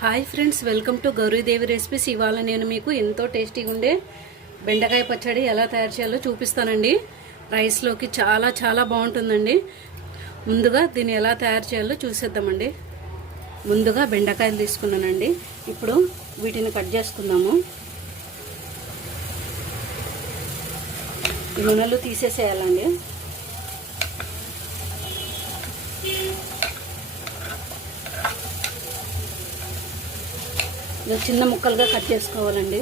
Hi friends welcome to Gauridevi recipes. ఇవాళ నేను మీకు ఎంతో టేస్టీగా ఉండే బెండకాయ పచ్చడి ఎలా తయారు చేయాలో చూపిస్తానండి. రైస్లోకి చాలా చాలా బాగుంటుందండి. ముందుగా దీన్ని ఎలా తయారు చేయాలో చూసేద్దామండి. ముందుగా బెండకాయలు తీసుకున్నానండి. ఇప్పుడు వీటిని కట్ చేసుకుందాము. నూనెలు తీసేసేయాలండి. ఇలా చిన్న ముక్కలుగా కట్ చేసుకోవాలండి.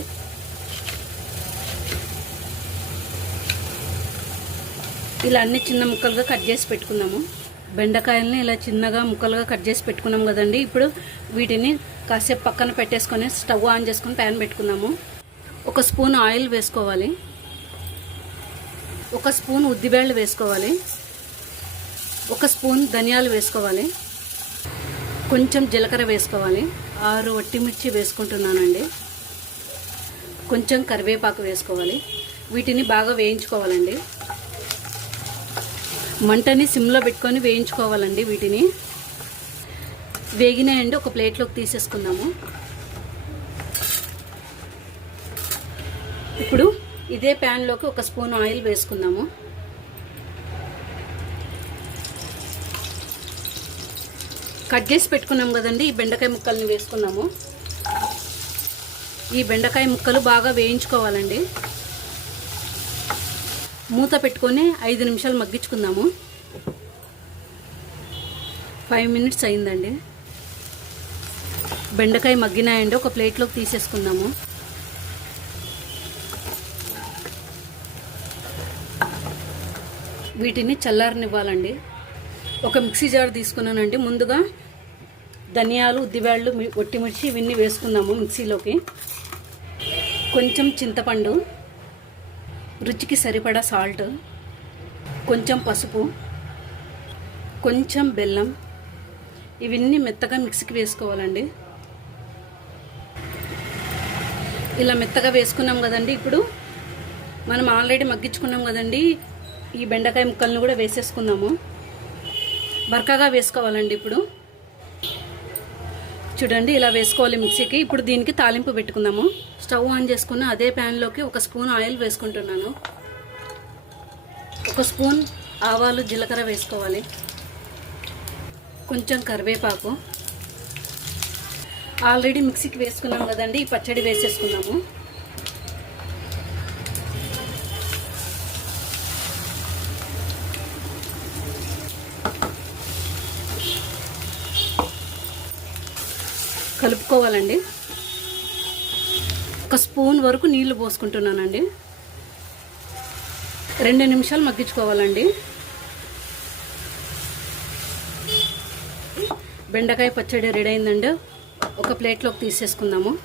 ఇలా అన్ని చిన్న ముక్కలుగా కట్ చేసి పెట్టుకున్నాము. బెండకాయలని ఇలా చిన్నగా ముక్కలుగా కట్ చేసి పెట్టుకున్నాం కదండి. ఇప్పుడు వీటిని కాసేపు పక్కన పెట్టేసుకొని స్టవ్ ఆన్ చేసుకొని ప్యాన్ పెట్టుకున్నాము. ఒక స్పూన్ ఆయిల్ వేసుకోవాలి. ఒక స్పూన్ ఉద్దిబేళ్ళు వేసుకోవాలి. ఒక స్పూన్ ధనియాలు వేసుకోవాలి. కొంచెం జీలకర్ర వేసుకోవాలి. ఆరు వట్టిమిర్చి వేసుకుంటున్నానండి. కొంచెం కరివేపాకు వేసుకోవాలి. వీటిని బాగా వేయించుకోవాలండి. మంటని సిమ్లో పెట్టుకొని వేయించుకోవాలండి వీటిని. వేగినాయండి ఒక ప్లేట్లోకి తీసేసుకుందాము. ఇప్పుడు ఇదే ప్యాన్లోకి ఒక స్పూన్ ఆయిల్ వేసుకుందాము. కట్ చేసి పెట్టుకున్నాం కదండి. ఈ బెండకాయ ముక్కల్ని వేసుకున్నాము. ఈ బెండకాయ ముక్కలు బాగా వేయించుకోవాలండి. మూత పెట్టుకొని ఐదు నిమిషాలు మగ్గించుకుందాము. ఫైవ్ మినిట్స్ అయిందండి. బెండకాయ మగ్గినాయండి. ఒక ప్లేట్లోకి తీసేసుకుందాము. వీటిని చల్లారనివ్వాలండి. ఒక మిక్సీ జార్ తీసుకున్నానండి. ముందుగా ధనియాలు ఉద్దివేళ్ళు ఒట్టిమిర్చి ఇవన్నీ వేసుకున్నాము మిక్సీలోకి. కొంచెం చింతపండు రుచికి సరిపడా సాల్ట్ కొంచెం పసుపు కొంచెం బెల్లం ఇవన్నీ మెత్తగా మిక్సీకి వేసుకోవాలండి. ఇలా మెత్తగా వేసుకున్నాం కదండి. ఇప్పుడు మనం ఆల్రెడీ మగ్గించుకున్నాం కదండి. ఈ బెండకాయ ముక్కలను కూడా వేసేసుకుందాము. బర్కాగా వేసుకోవాలండి ఇప్పుడు. చూడండి ఇలా వేసుకోవాలి మిక్సీకి. ఇప్పుడు దీనికి తాలింపు పెట్టుకుందాము. స్టవ్ ఆన్ చేసుకున్న అదే ప్యాన్లోకి ఒక స్పూన్ ఆయిల్ వేసుకుంటున్నాను. ఒక స్పూన్ ఆవాలు జీలకర్ర వేసుకోవాలి. కొంచెం కరివేపాకు. ఆల్రెడీ మిక్సీకి వేసుకున్నాం కదండి ఈ పచ్చడి వేసేసుకున్నాము కలుపుకోవాలండి. ఒక స్పూన్ వరకు నీళ్ళు పోసుకుంటున్నానండి. రెండు నిమిషాలు మగ్గించుకోవాలండి. బెండకాయ పచ్చడి రెడీ అయిందండి. ఒక ప్లేట్లోకి తీసేసుకుందాము.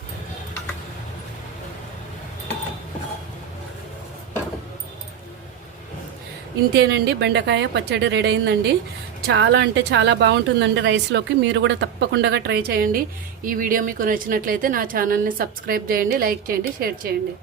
ఇంతేనండి బెండకాయ పచ్చడి రెడీ అయిందండి. చాలా అంటే చాలా బాగుంటుందండి రైస్లోకి. మీరు కూడా తప్పకుండా ట్రై చేయండి. ఈ వీడియో మీకు నచ్చినట్లయితే నా ఛానల్ని సబ్స్క్రైబ్ చేయండి లైక్ చేయండి షేర్ చేయండి.